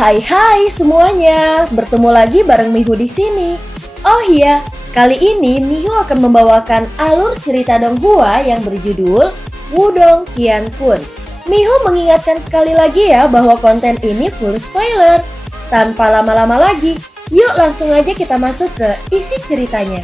Hai semuanya, bertemu lagi bareng Mihu di sini. Oh iya, kali ini Mihu akan membawakan alur cerita Donghua yang berjudul Wudong Qiankun. Mihu mengingatkan sekali lagi ya bahwa konten ini full spoiler. Tanpa lama-lama lagi, yuk langsung aja kita masuk ke isi ceritanya.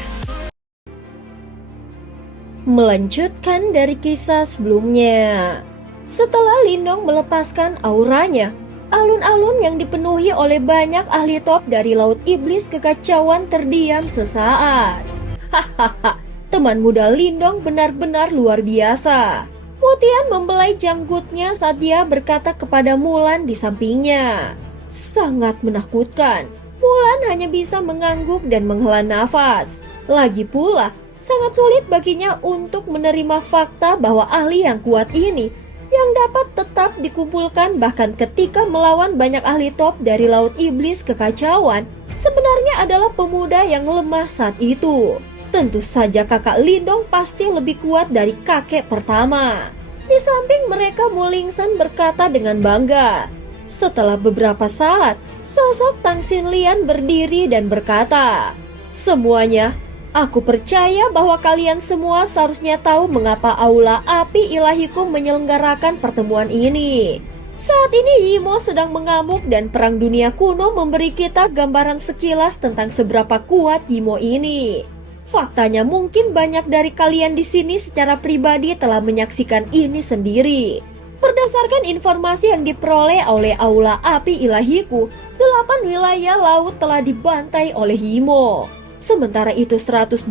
Melanjutkan dari kisah sebelumnya. Setelah Lindong melepaskan auranya, alun-alun yang dipenuhi oleh banyak ahli top dari Laut Iblis Kekacauan terdiam sesaat. Hahaha, teman muda Lindong benar-benar luar biasa. Mutian membelai janggutnya saat dia berkata kepada Mulan di sampingnya. Sangat menakutkan. Mulan hanya bisa mengangguk dan menghela nafas. Lagi pula, sangat sulit baginya untuk menerima fakta bahwa ahli yang kuat ini yang dapat tetap dikumpulkan bahkan ketika melawan banyak ahli top dari Laut Iblis Kekacauan sebenarnya adalah pemuda yang lemah saat itu. Tentu saja kakak Lindong pasti lebih kuat dari kakek pertama. Di samping mereka, Mu Lingsan berkata dengan bangga. Setelah beberapa saat, sosok Tang Xinlian berdiri dan berkata, "Semuanya, aku percaya bahwa kalian semua seharusnya tahu mengapa Aula Api Ilahiku menyelenggarakan pertemuan ini. Saat ini Yimo sedang mengamuk dan Perang Dunia Kuno memberi kita gambaran sekilas tentang seberapa kuat Yimo ini. Faktanya mungkin banyak dari kalian di sini secara pribadi telah menyaksikan ini sendiri. Berdasarkan informasi yang diperoleh oleh Aula Api Ilahiku, 8 wilayah laut telah dibantai oleh Yimo. Sementara itu 120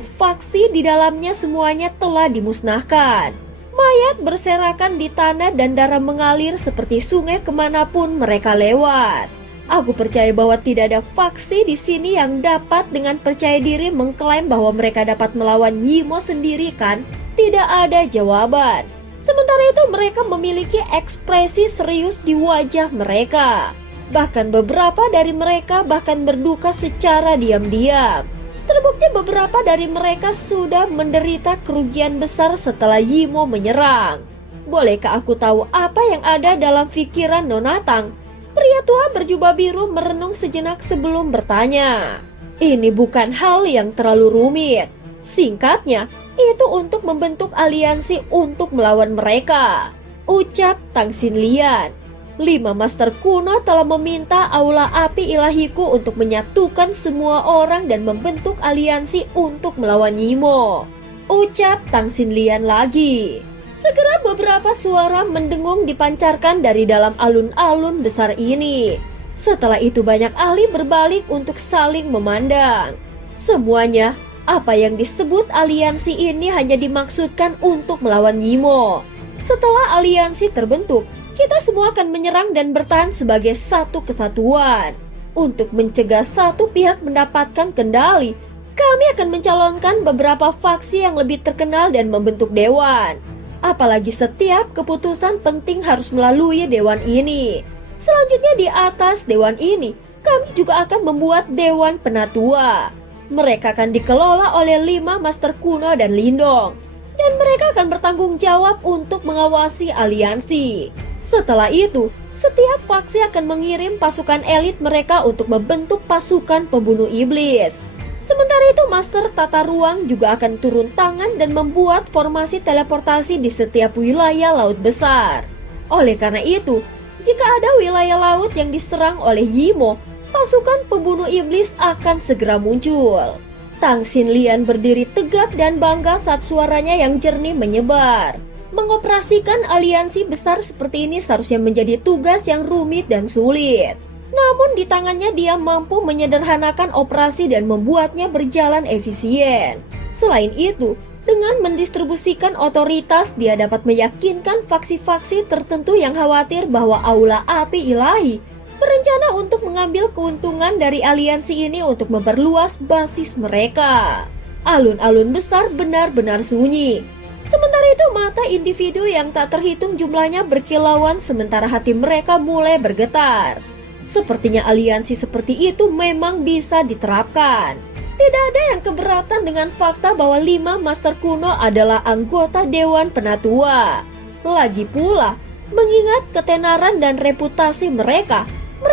faksi di dalamnya semuanya telah dimusnahkan. Mayat berserakan di tanah dan darah mengalir seperti sungai kemanapun mereka lewat. Aku percaya bahwa tidak ada faksi di sini yang dapat dengan percaya diri mengklaim bahwa mereka dapat melawan Yimo sendiri kan? Tidak ada jawaban. Sementara itu mereka memiliki ekspresi serius di wajah mereka. Bahkan beberapa dari mereka bahkan berduka secara diam-diam. Terbukti beberapa dari mereka sudah menderita kerugian besar setelah Yimo menyerang. Bolehkah aku tahu apa yang ada dalam pikiran Nonatang? Pria tua berjubah biru merenung sejenak sebelum bertanya. Ini bukan hal yang terlalu rumit. Singkatnya, itu untuk membentuk aliansi untuk melawan mereka, ucap Tang Xinlian. 5 master kuno telah meminta Aula Api Ilahiku untuk menyatukan semua orang dan membentuk aliansi untuk melawan Yimo, ucap Tang Xinlian lagi. Segera beberapa suara mendengung dipancarkan dari dalam alun-alun besar ini. Setelah itu banyak ahli berbalik untuk saling memandang. Semuanya, apa yang disebut aliansi ini hanya dimaksudkan untuk melawan Yimo. Setelah aliansi terbentuk, kita semua akan menyerang dan bertahan sebagai satu kesatuan. Untuk mencegah satu pihak mendapatkan kendali, kami akan mencalonkan beberapa faksi yang lebih terkenal dan membentuk dewan. Apalagi setiap keputusan penting harus melalui dewan ini. Selanjutnya di atas dewan ini, kami juga akan membuat dewan penatua. Mereka akan dikelola oleh 5 master kuno dan Lindong. Dan mereka akan bertanggung jawab untuk mengawasi aliansi. Setelah itu, setiap faksi akan mengirim pasukan elit mereka untuk membentuk pasukan pembunuh iblis. Sementara itu, Master Tata Ruang juga akan turun tangan dan membuat formasi teleportasi di setiap wilayah laut besar. Oleh karena itu, jika ada wilayah laut yang diserang oleh Yimo, pasukan pembunuh iblis akan segera muncul. Tang Xinlian berdiri tegak dan bangga saat suaranya yang jernih menyebar. Mengoperasikan aliansi besar seperti ini seharusnya menjadi tugas yang rumit dan sulit. Namun di tangannya dia mampu menyederhanakan operasi dan membuatnya berjalan efisien. Selain itu, dengan mendistribusikan otoritas, dia dapat meyakinkan faksi-faksi tertentu yang khawatir bahwa Aula Api Ilahi berencana untuk mengambil keuntungan dari aliansi ini untuk memperluas basis mereka. Alun-alun besar benar-benar sunyi. Sementara itu mata individu yang tak terhitung jumlahnya berkilauan sementara hati mereka mulai bergetar. Sepertinya aliansi seperti itu memang bisa diterapkan. Tidak ada yang keberatan dengan fakta bahwa 5 master kuno adalah anggota Dewan Penatua. Lagi pula, mengingat ketenaran dan reputasi mereka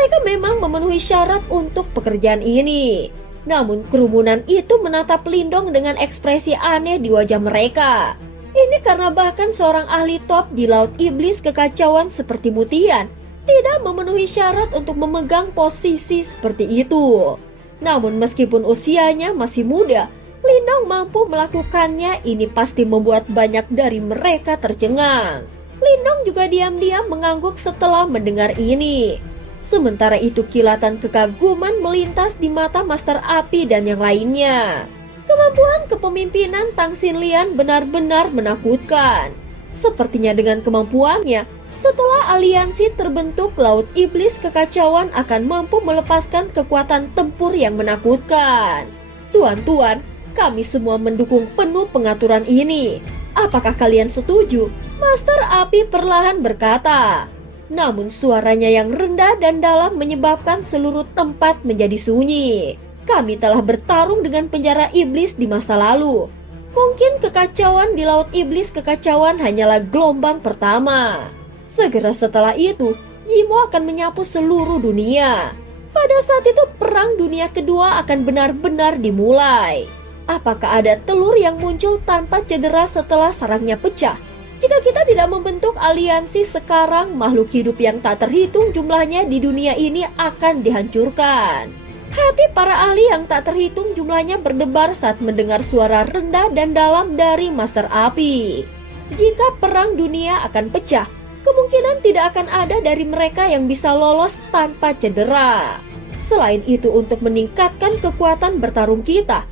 Mereka memang memenuhi syarat untuk pekerjaan ini. Namun kerumunan itu menatap Lindong dengan ekspresi aneh di wajah mereka. Ini karena bahkan seorang ahli top di Laut Iblis Kekacauan seperti Mutian tidak memenuhi syarat untuk memegang posisi seperti itu. Namun meskipun usianya masih muda, Lindong mampu melakukannya. Ini pasti membuat banyak dari mereka tercengang. Lindong juga diam-diam mengangguk setelah mendengar ini. Sementara itu kilatan kekaguman melintas di mata Master Api dan yang lainnya. Kemampuan kepemimpinan Tang Xinlian benar-benar menakutkan. Sepertinya dengan kemampuannya, setelah aliansi terbentuk, Laut Iblis Kekacauan akan mampu melepaskan kekuatan tempur yang menakutkan. Tuan-tuan, kami semua mendukung penuh pengaturan ini. Apakah kalian setuju? Master Api perlahan berkata. Namun suaranya yang rendah dan dalam menyebabkan seluruh tempat menjadi sunyi. Kami telah bertarung dengan penjara iblis di masa lalu. Mungkin kekacauan di Laut Iblis Kekacauan hanyalah gelombang pertama. Segera setelah itu, Yimo akan menyapu seluruh dunia. Pada saat itu perang dunia kedua akan benar-benar dimulai. Apakah ada telur yang muncul tanpa cedera setelah sarangnya pecah? Jika kita tidak membentuk aliansi sekarang, makhluk hidup yang tak terhitung jumlahnya di dunia ini akan dihancurkan. Hati para ahli yang tak terhitung jumlahnya berdebar saat mendengar suara rendah dan dalam dari Master Api. Jika perang dunia akan pecah, kemungkinan tidak akan ada dari mereka yang bisa lolos tanpa cedera. Selain itu, untuk meningkatkan kekuatan bertarung kita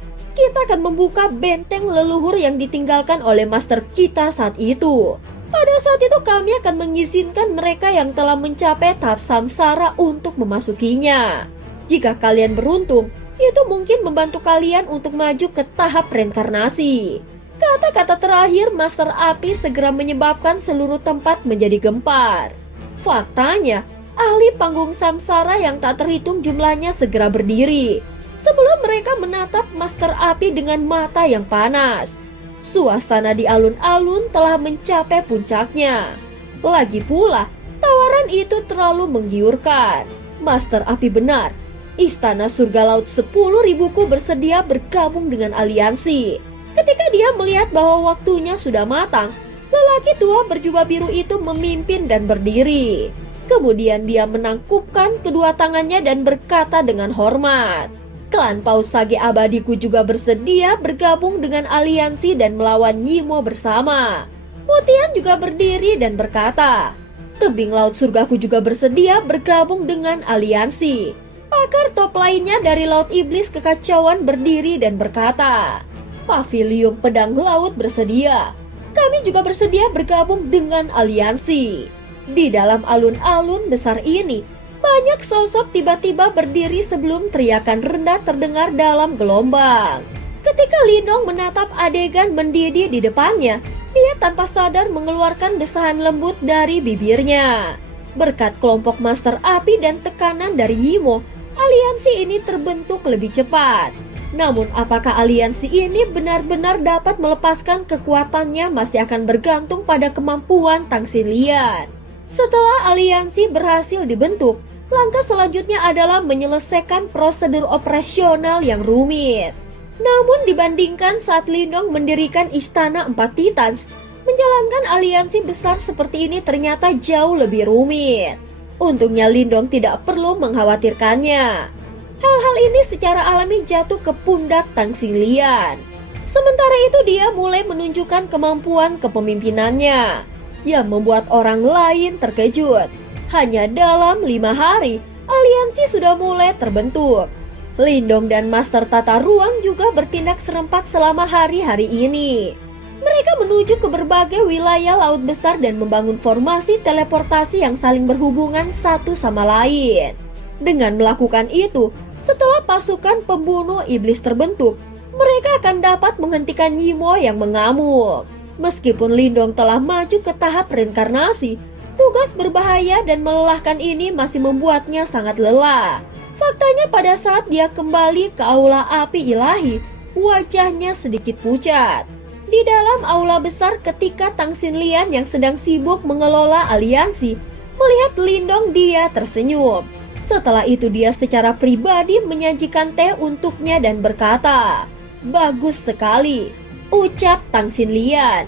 akan membuka benteng leluhur yang ditinggalkan oleh master kita saat itu. Pada saat itu kami akan mengizinkan mereka yang telah mencapai tahap samsara untuk memasukinya. Jika kalian beruntung, itu mungkin membantu kalian untuk maju ke tahap reinkarnasi. Kata-kata terakhir Master Api segera menyebabkan seluruh tempat menjadi gempar. Faktanya, ahli panggung samsara yang tak terhitung jumlahnya segera berdiri. Sebelum mereka menatap Master Api dengan mata yang panas. Suasana di alun-alun telah mencapai puncaknya. Lagi pula, tawaran itu terlalu menggiurkan. Master Api benar. Istana Surga Laut 10.000-ku bersedia bergabung dengan aliansi. Ketika dia melihat bahwa waktunya sudah matang, lelaki tua berjubah biru itu memimpin dan berdiri. Kemudian dia menangkupkan kedua tangannya dan berkata dengan hormat, "Klan Paus Sage Abadiku juga bersedia bergabung dengan aliansi dan melawan Yimo bersama." Mutian juga berdiri dan berkata, "Tebing Laut Surgaku juga bersedia bergabung dengan aliansi." Pakar top lainnya dari Laut Iblis Kekacauan berdiri dan berkata, "Pavilion Pedang Laut bersedia. Kami juga bersedia bergabung dengan aliansi." Di dalam alun-alun besar ini, banyak sosok tiba-tiba berdiri sebelum teriakan rendah terdengar dalam gelombang. Ketika Lindong menatap adegan mendidih di depannya, dia tanpa sadar mengeluarkan desahan lembut dari bibirnya. Berkat kelompok Master Api dan tekanan dari Yimo, aliansi ini terbentuk lebih cepat. Namun apakah aliansi ini benar-benar dapat melepaskan kekuatannya masih akan bergantung pada kemampuan Tang Xinlian. Setelah aliansi berhasil dibentuk, langkah selanjutnya adalah menyelesaikan prosedur operasional yang rumit. Namun dibandingkan saat Lindong mendirikan Istana Empat Titans, menjalankan aliansi besar seperti ini ternyata jauh lebih rumit. Untungnya Lindong tidak perlu mengkhawatirkannya. Hal-hal ini secara alami jatuh ke pundak Tang Xinlian. Sementara itu dia mulai menunjukkan kemampuan kepemimpinannya yang membuat orang lain terkejut. Hanya dalam 5 hari, aliansi sudah mulai terbentuk. Lindong dan Master Tata Ruang juga bertindak serempak selama hari-hari ini. Mereka menuju ke berbagai wilayah laut besar dan membangun formasi teleportasi yang saling berhubungan satu sama lain. Dengan melakukan itu, setelah pasukan pembunuh iblis terbentuk, mereka akan dapat menghentikan Yimo yang mengamuk. Meskipun Lindong telah maju ke tahap reinkarnasi, tugas berbahaya dan melelahkan ini masih membuatnya sangat lelah. Faktanya pada saat dia kembali ke Aula Api Ilahi, wajahnya sedikit pucat. Di dalam aula besar ketika Tang Xinlian yang sedang sibuk mengelola aliansi, melihat Lindong dia tersenyum. Setelah itu dia secara pribadi menyajikan teh untuknya dan berkata, "Bagus sekali," ucap Tang Xinlian.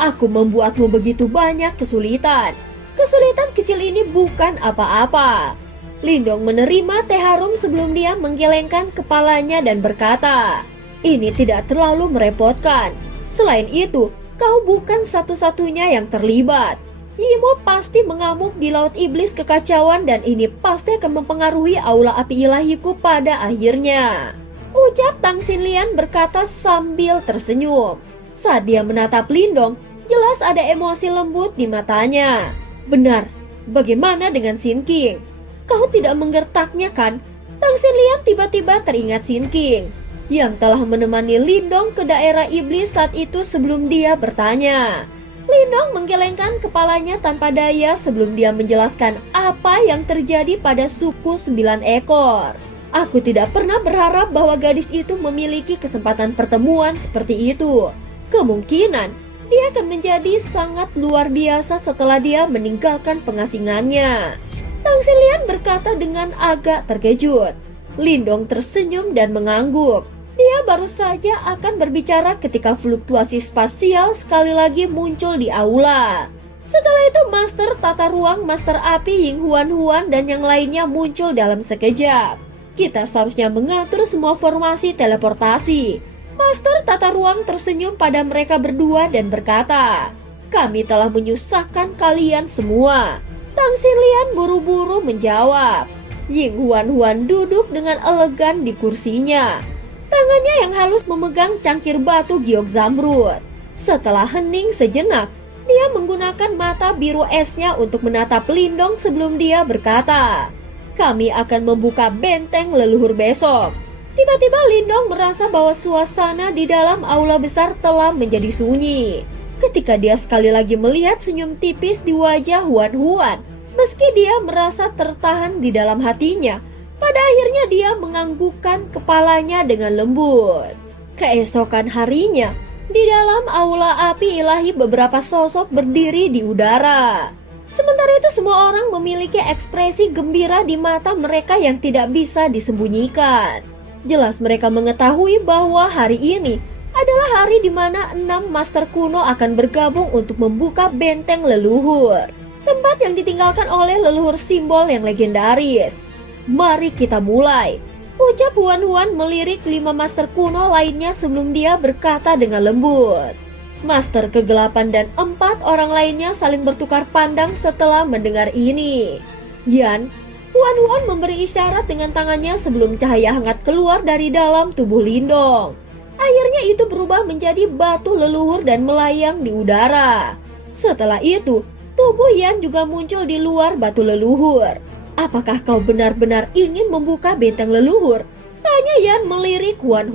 Aku membuatmu begitu banyak kesulitan. Kesulitan kecil ini bukan apa-apa." Lindong menerima teh harum sebelum dia menggelengkan kepalanya dan berkata, "Ini tidak terlalu merepotkan. Selain itu, kau bukan satu-satunya yang terlibat. Yimo pasti mengamuk di Laut Iblis Kekacauan dan ini pasti akan mempengaruhi aula api ilahiku pada akhirnya," ucap Tang Xinlian berkata sambil tersenyum. Saat dia menatap Lindong, jelas ada emosi lembut di matanya. "Benar, bagaimana dengan Sin King? Kau tidak menggertaknya kan?" Tang Xinlian tiba-tiba teringat Sin King yang telah menemani Lindong ke daerah iblis saat itu sebelum dia bertanya. Lindong menggelengkan kepalanya tanpa daya sebelum dia menjelaskan apa yang terjadi pada suku 9 ekor. "Aku tidak pernah berharap bahwa gadis itu memiliki kesempatan pertemuan seperti itu. Kemungkinan dia akan menjadi sangat luar biasa setelah dia meninggalkan pengasingannya." Tang Xinlian berkata dengan agak terkejut. Lindong tersenyum dan mengangguk. Dia baru saja akan berbicara ketika fluktuasi spasial sekali lagi muncul di aula. Setelah itu Master Tata Ruang, Master Api Ying Huan dan yang lainnya muncul dalam sekejap. Kita seharusnya mengatur semua formasi teleportasi. Master Tata Ruang tersenyum pada mereka berdua dan berkata, "Kami telah menyusahkan kalian semua." Tang Xinlian buru-buru menjawab. Ying Huan duduk dengan elegan di kursinya. Tangannya yang halus memegang cangkir batu giok zamrud. Setelah hening sejenak, dia menggunakan mata biru esnya untuk menatap Lindong sebelum dia berkata, "Kami akan membuka benteng leluhur besok." Tiba-tiba Lindong merasa bahwa suasana di dalam aula besar telah menjadi sunyi. Ketika dia sekali lagi melihat senyum tipis di wajah Huan, meski dia merasa tertahan di dalam hatinya, pada akhirnya dia menganggukkan kepalanya dengan lembut. Keesokan harinya, di dalam aula api ilahi beberapa sosok berdiri di udara. Sementara itu semua orang memiliki ekspresi gembira di mata mereka yang tidak bisa disembunyikan. Jelas mereka mengetahui bahwa hari ini adalah hari di mana 6 master kuno akan bergabung untuk membuka benteng leluhur, tempat yang ditinggalkan oleh leluhur simbol yang legendaris. "Mari kita mulai," ucap Huan melirik 5 master kuno lainnya sebelum dia berkata dengan lembut. Master kegelapan dan 4 orang lainnya saling bertukar pandang setelah mendengar ini. Yan, Huan memberi isyarat dengan tangannya sebelum cahaya hangat keluar dari dalam tubuh Lindong. Akhirnya itu berubah menjadi batu leluhur dan melayang di udara. Setelah itu, tubuh Yan juga muncul di luar batu leluhur. "Apakah kau benar-benar ingin membuka benteng leluhur?" tanya Yan melirik Huan.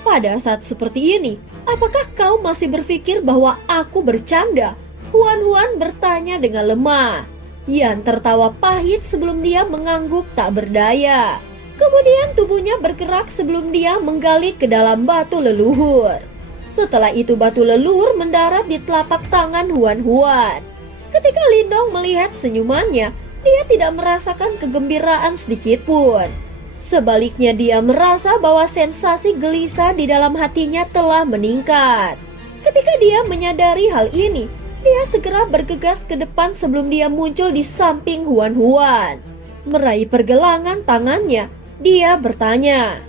"Pada saat seperti ini, apakah kau masih berpikir bahwa aku bercanda?" Huan bertanya dengan lemah. Yan tertawa pahit sebelum dia mengangguk tak berdaya. Kemudian tubuhnya bergerak sebelum dia menggali ke dalam batu leluhur. Setelah itu batu leluhur mendarat di telapak tangan Huan. Ketika Lindong melihat senyumannya, dia tidak merasakan kegembiraan sedikit pun. Sebaliknya dia merasa bahwa sensasi gelisah di dalam hatinya telah meningkat. Ketika dia menyadari hal ini, dia segera bergegas ke depan sebelum dia muncul di samping Huan. Meraih pergelangan tangannya, dia bertanya,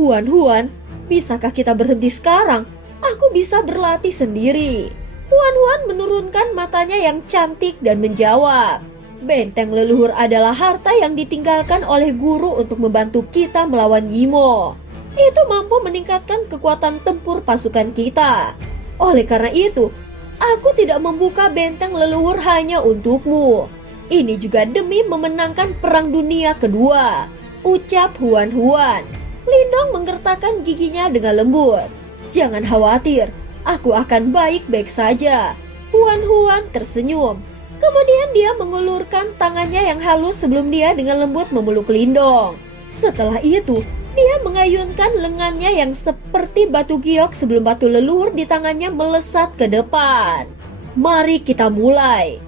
Huan, bisakah kita berhenti sekarang? Aku bisa berlatih sendiri." Huan menurunkan matanya yang cantik dan menjawab, "Benteng leluhur adalah harta yang ditinggalkan oleh guru untuk membantu kita melawan Yimo. Itu mampu meningkatkan kekuatan tempur pasukan kita. Oleh karena itu, aku tidak membuka benteng leluhur hanya untukmu. Ini juga demi memenangkan Perang Dunia Kedua," ucap Huan. Lindong menggertakkan giginya dengan lembut. "Jangan khawatir, aku akan baik-baik saja." Huan tersenyum. Kemudian dia mengulurkan tangannya yang halus sebelum dia dengan lembut memeluk Lindong. Setelah itu, dia mengayunkan lengannya yang seperti batu giok sebelum batu leluhur di tangannya melesat ke depan. "Mari kita mulai."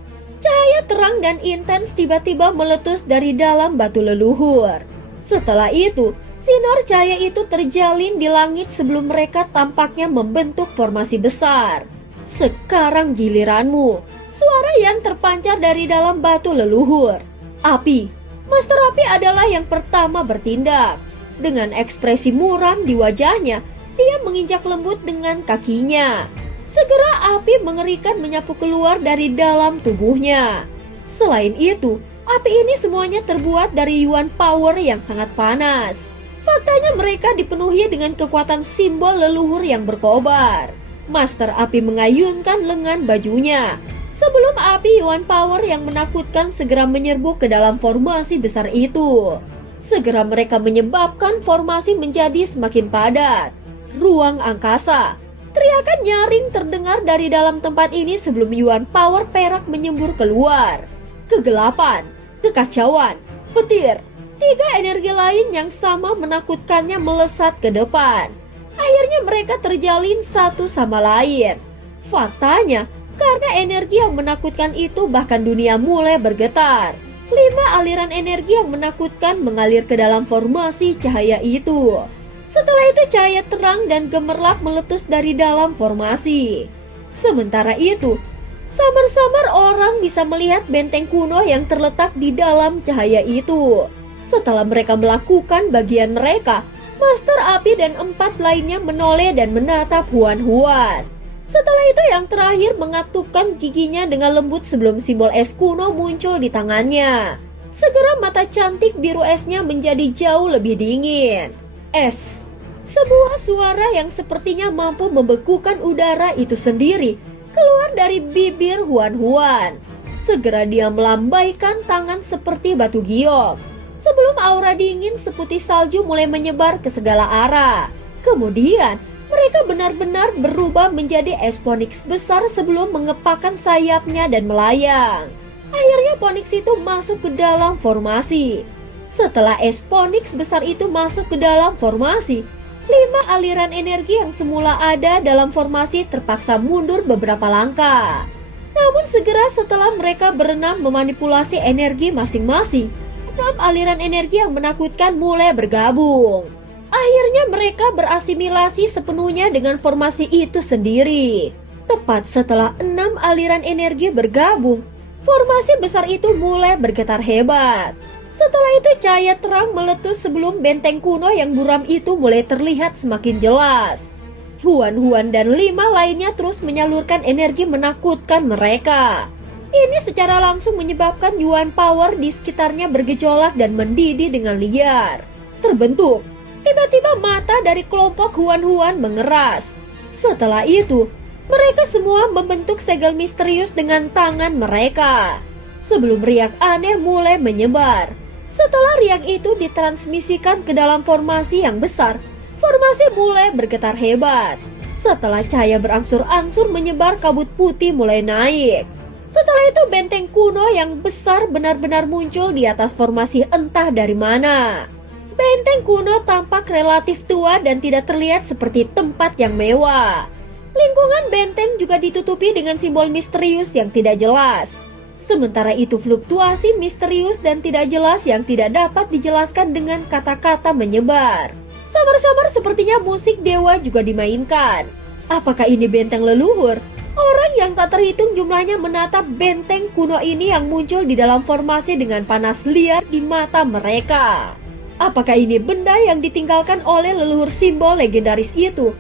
Cahaya terang dan intens tiba-tiba meletus dari dalam batu leluhur. Setelah itu, sinar cahaya itu terjalin di langit sebelum mereka tampaknya membentuk formasi besar. Sekarang giliranmu. Suara yang terpancar dari dalam batu leluhur. Api. Master Api adalah yang pertama bertindak. Dengan ekspresi muram di wajahnya, dia menginjak lembut dengan kakinya. Segera api mengerikan menyapu keluar dari dalam tubuhnya. Selain itu, api ini semuanya terbuat dari yuan power yang sangat panas. Faktanya mereka dipenuhi dengan kekuatan simbol leluhur yang berkobar. Master Api mengayunkan lengan bajunya. Sebelum api yuan power yang menakutkan segera menyerbu ke dalam formasi besar itu. Segera mereka menyebabkan formasi menjadi semakin padat. Ruang angkasa. Teriakan nyaring terdengar dari dalam tempat ini sebelum yuan power perak menyembur keluar. Kegelapan, kekacauan, petir. Tiga energi lain yang sama menakutkannya melesat ke depan. Akhirnya mereka terjalin satu sama lain. Faktanya, karena energi yang menakutkan itu bahkan dunia mulai bergetar. 5 aliran energi yang menakutkan mengalir ke dalam formasi cahaya itu. Setelah itu cahaya terang dan gemerlap meletus dari dalam formasi. Sementara itu, samar-samar orang bisa melihat benteng kuno yang terletak di dalam cahaya itu. Setelah mereka melakukan bagian mereka, Master Api dan 4 lainnya menoleh dan menatap Huan-Huan. Setelah itu yang terakhir mengatupkan giginya dengan lembut sebelum simbol es kuno muncul di tangannya. Segera mata cantik biru esnya menjadi jauh lebih dingin. Es. Sebuah suara yang sepertinya mampu membekukan udara itu sendiri keluar dari bibir Huan-Huan. Segera dia melambaikan tangan seperti batu giok. Sebelum aura dingin seputih salju mulai menyebar ke segala arah. Kemudian, mereka benar-benar berubah menjadi es Ponix besar sebelum mengepakkan sayapnya dan melayang. Akhirnya Ponix itu masuk ke dalam formasi. Setelah es Ponix besar itu masuk ke dalam formasi, 5 aliran energi yang semula ada dalam formasi terpaksa mundur beberapa langkah. Namun segera setelah mereka berenam memanipulasi energi masing-masing, 6 aliran energi yang menakutkan mulai bergabung. Akhirnya mereka berasimilasi sepenuhnya dengan formasi itu sendiri. Tepat setelah 6 aliran energi bergabung, formasi besar itu mulai bergetar hebat. Setelah itu cahaya terang meletus sebelum benteng kuno yang buram itu mulai terlihat semakin jelas. Huan-Huan dan 5 lainnya terus menyalurkan energi menakutkan mereka. Ini secara langsung menyebabkan yuan power di sekitarnya bergejolak dan mendidih dengan liar. Terbentuk. Tiba-tiba mata dari kelompok Huan-Huan mengeras. Setelah itu, mereka semua membentuk segel misterius dengan tangan mereka. Sebelum riak aneh mulai menyebar. Setelah riak itu ditransmisikan ke dalam formasi yang besar, formasi mulai bergetar hebat. Setelah cahaya berangsur-angsur menyebar, kabut putih mulai naik. Setelah itu benteng kuno yang besar benar-benar muncul di atas formasi entah dari mana. Benteng kuno tampak relatif tua dan tidak terlihat seperti tempat yang mewah. Lingkungan benteng juga ditutupi dengan simbol misterius yang tidak jelas. Sementara itu fluktuasi misterius dan tidak jelas yang tidak dapat dijelaskan dengan kata-kata menyebar. Samar-samar sepertinya musik dewa juga dimainkan. Apakah ini benteng leluhur? Orang yang tak terhitung jumlahnya menatap benteng kuno ini yang muncul di dalam formasi dengan panas liar di mata mereka. Apakah ini benda yang ditinggalkan oleh leluhur simbol legendaris itu?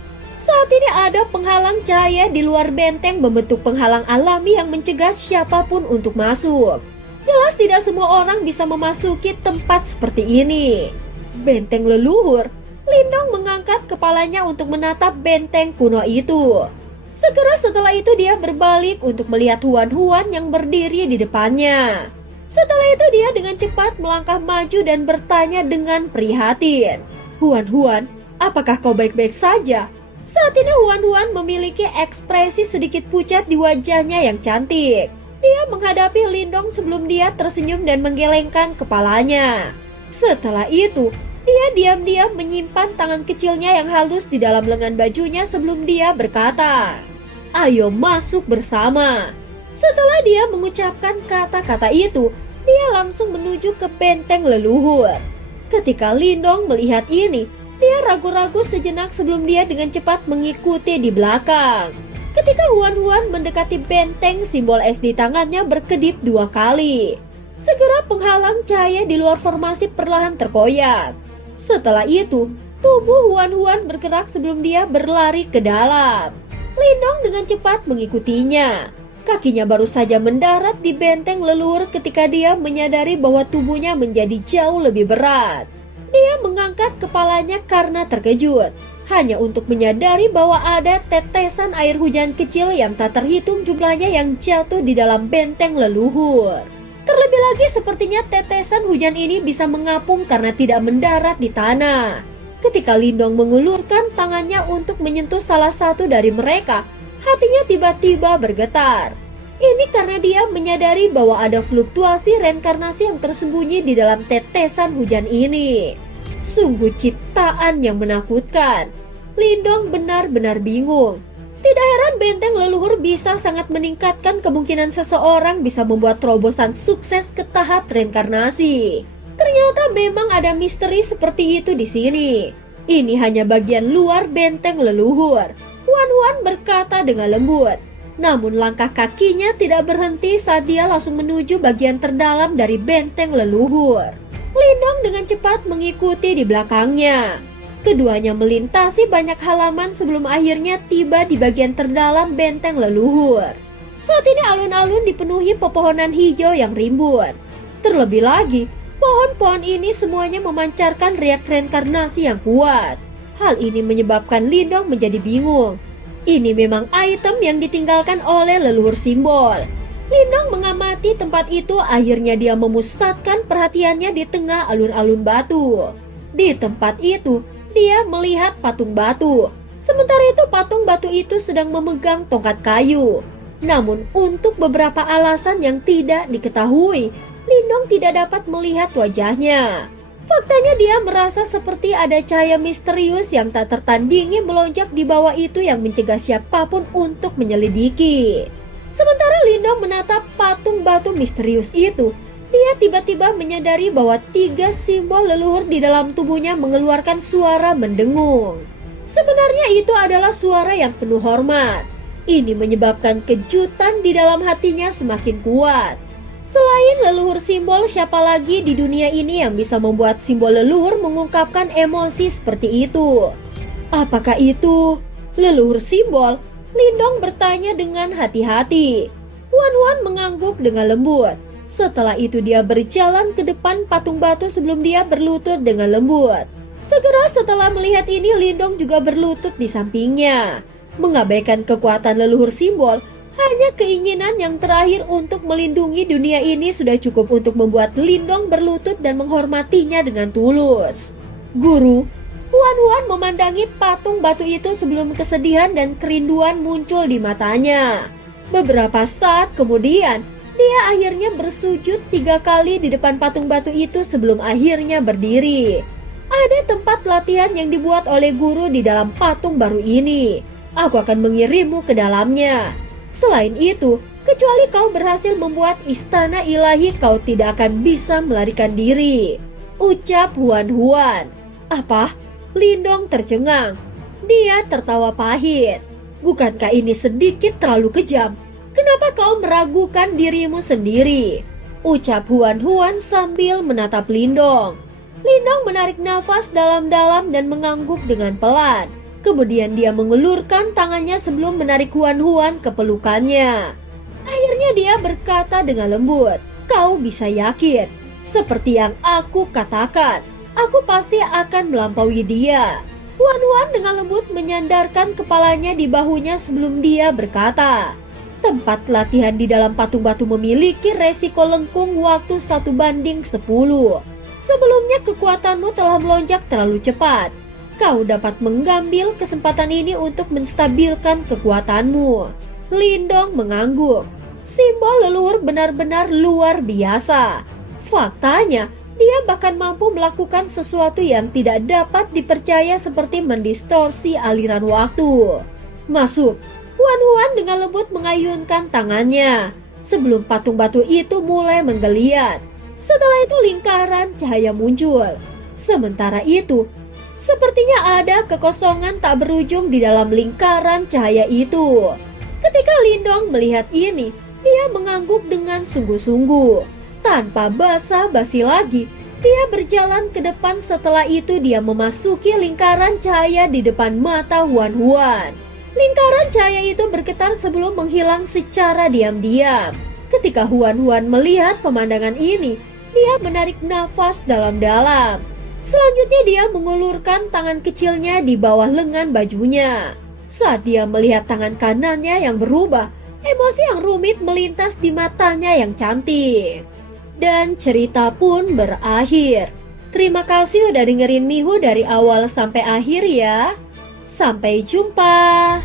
Saat ini ada penghalang cahaya di luar benteng membentuk penghalang alami yang mencegah siapapun untuk masuk. Jelas tidak semua orang bisa memasuki tempat seperti ini. Benteng leluhur, Lindong mengangkat kepalanya untuk menatap benteng kuno itu. Segera setelah itu dia berbalik untuk melihat Huan-Huan yang berdiri di depannya. Setelah itu dia dengan cepat melangkah maju dan bertanya dengan prihatin. Huan-Huan, apakah kau baik-baik saja? Saat ini Huan-Huan memiliki ekspresi sedikit pucat di wajahnya yang cantik. Dia menghadapi Lindong sebelum dia tersenyum dan menggelengkan kepalanya. Setelah itu, dia diam-diam menyimpan tangan kecilnya yang halus di dalam lengan bajunya sebelum dia berkata, "Ayo masuk bersama." Setelah dia mengucapkan kata-kata itu, dia langsung menuju ke benteng leluhur. Ketika Lindong melihat ini, dia ragu-ragu sejenak sebelum dia dengan cepat mengikuti di belakang. Ketika Huan mendekati benteng, simbol es di tangannya berkedip 2 kali. Segera penghalang cahaya di luar formasi perlahan terkoyak. Setelah itu, tubuh Huan bergerak sebelum dia berlari ke dalam. Lindong dengan cepat mengikutinya. Kakinya baru saja mendarat di benteng leluhur ketika dia menyadari bahwa tubuhnya menjadi jauh lebih berat. Dia mengangkat kepalanya karena terkejut, hanya untuk menyadari bahwa ada tetesan air hujan kecil yang tak terhitung jumlahnya yang jatuh di dalam benteng leluhur. Terlebih lagi sepertinya tetesan hujan ini bisa mengapung karena tidak mendarat di tanah. Ketika Lindong mengulurkan tangannya untuk menyentuh salah satu dari mereka, hatinya tiba-tiba bergetar. Ini karena dia menyadari bahwa ada fluktuasi reinkarnasi yang tersembunyi di dalam tetesan hujan ini. Sungguh ciptaan yang menakutkan. Lindong benar-benar bingung. Tidak heran benteng leluhur bisa sangat meningkatkan kemungkinan seseorang bisa membuat terobosan sukses ke tahap reinkarnasi. Ternyata memang ada misteri seperti itu di sini. Ini hanya bagian luar benteng leluhur. Huan berkata dengan lembut. Namun langkah kakinya tidak berhenti saat dia langsung menuju bagian terdalam dari benteng leluhur. Lindong dengan cepat mengikuti di belakangnya. Keduanya melintasi banyak halaman sebelum akhirnya tiba di bagian terdalam benteng leluhur. Saat ini alun-alun dipenuhi pepohonan hijau yang rimbun. Terlebih lagi, pohon-pohon ini semuanya memancarkan riak reinkarnasi yang kuat. Hal ini menyebabkan Lindong menjadi bingung. Ini memang item yang ditinggalkan oleh leluhur simbol. Lindong mengamati tempat itu, akhirnya dia memusatkan perhatiannya di tengah alun-alun batu. Di tempat itu, dia melihat patung batu. Sementara itu patung batu itu sedang memegang tongkat kayu. Namun untuk beberapa alasan yang tidak diketahui, Lindong tidak dapat melihat wajahnya. Faktanya dia merasa seperti ada cahaya misterius yang tak tertandingi melonjak di bawah itu yang mencegah siapapun untuk menyelidiki. Sementara Lindong menatap patung batu misterius itu, dia tiba-tiba menyadari bahwa 3 simbol leluhur di dalam tubuhnya mengeluarkan suara mendengung. Sebenarnya itu adalah suara yang penuh hormat. Ini menyebabkan kejutan di dalam hatinya semakin kuat. Selain leluhur simbol, siapa lagi di dunia ini yang bisa membuat simbol leluhur mengungkapkan emosi seperti itu? Apakah itu leluhur simbol? Lindong bertanya dengan hati-hati. Huan mengangguk dengan lembut. Setelah itu dia berjalan ke depan patung batu sebelum dia berlutut dengan lembut. Segera setelah melihat ini, Lindong juga berlutut di sampingnya. Mengabaikan kekuatan leluhur simbol, hanya keinginan yang terakhir untuk melindungi dunia ini sudah cukup untuk membuat Lindong berlutut dan menghormatinya dengan tulus. Guru, Huan memandangi patung batu itu sebelum kesedihan dan kerinduan muncul di matanya. Beberapa saat kemudian, dia akhirnya bersujud 3 kali di depan patung batu itu sebelum akhirnya berdiri. Ada tempat latihan yang dibuat oleh guru di dalam patung baru ini. Aku akan mengirimmu ke dalamnya. Selain itu, kecuali kau berhasil membuat istana ilahi, kau tidak akan bisa melarikan diri, ucap Huan. Apa? Lindong tercengang. Dia tertawa pahit. Bukankah ini sedikit terlalu kejam? Kenapa kau meragukan dirimu sendiri? Ucap Huan sambil menatap Lindong. Lindong menarik nafas dalam-dalam dan mengangguk dengan pelan. Kemudian dia mengulurkan tangannya sebelum menarik Huan ke pelukannya. Akhirnya dia berkata dengan lembut, "Kau bisa yakin, seperti yang aku katakan, aku pasti akan melampaui dia." Huan dengan lembut menyandarkan kepalanya di bahunya sebelum dia berkata, "Tempat latihan di dalam patung batu memiliki resiko lengkung waktu 1:10. Sebelumnya kekuatanmu telah melonjak terlalu cepat. Kau dapat mengambil kesempatan ini untuk menstabilkan kekuatanmu." Lindong mengangguk. Simbol leluhur benar-benar luar biasa. Faktanya, dia bahkan mampu melakukan sesuatu yang tidak dapat dipercaya seperti mendistorsi aliran waktu. Masuk. Huan dengan lembut mengayunkan tangannya. sebelum patung batu itu mulai menggeliat. Setelah itu lingkaran cahaya muncul. Sementara itu, sepertinya ada kekosongan tak berujung di dalam lingkaran cahaya itu. Ketika Lindong melihat ini, dia mengangguk dengan sungguh-sungguh. Tanpa basa-basi lagi, dia berjalan ke depan. Setelah itu dia memasuki lingkaran cahaya di depan mata Huan-Huan. Lingkaran cahaya itu bergetar sebelum menghilang secara diam-diam. Ketika Huan-Huan melihat pemandangan ini, dia menarik nafas dalam-dalam. Selanjutnya dia mengulurkan tangan kecilnya di bawah lengan bajunya. Saat dia melihat tangan kanannya yang berubah, emosi yang rumit melintas di matanya yang cantik. Dan cerita pun berakhir. Terima kasih udah dengerin Mihu dari awal sampai akhir ya. Sampai jumpa.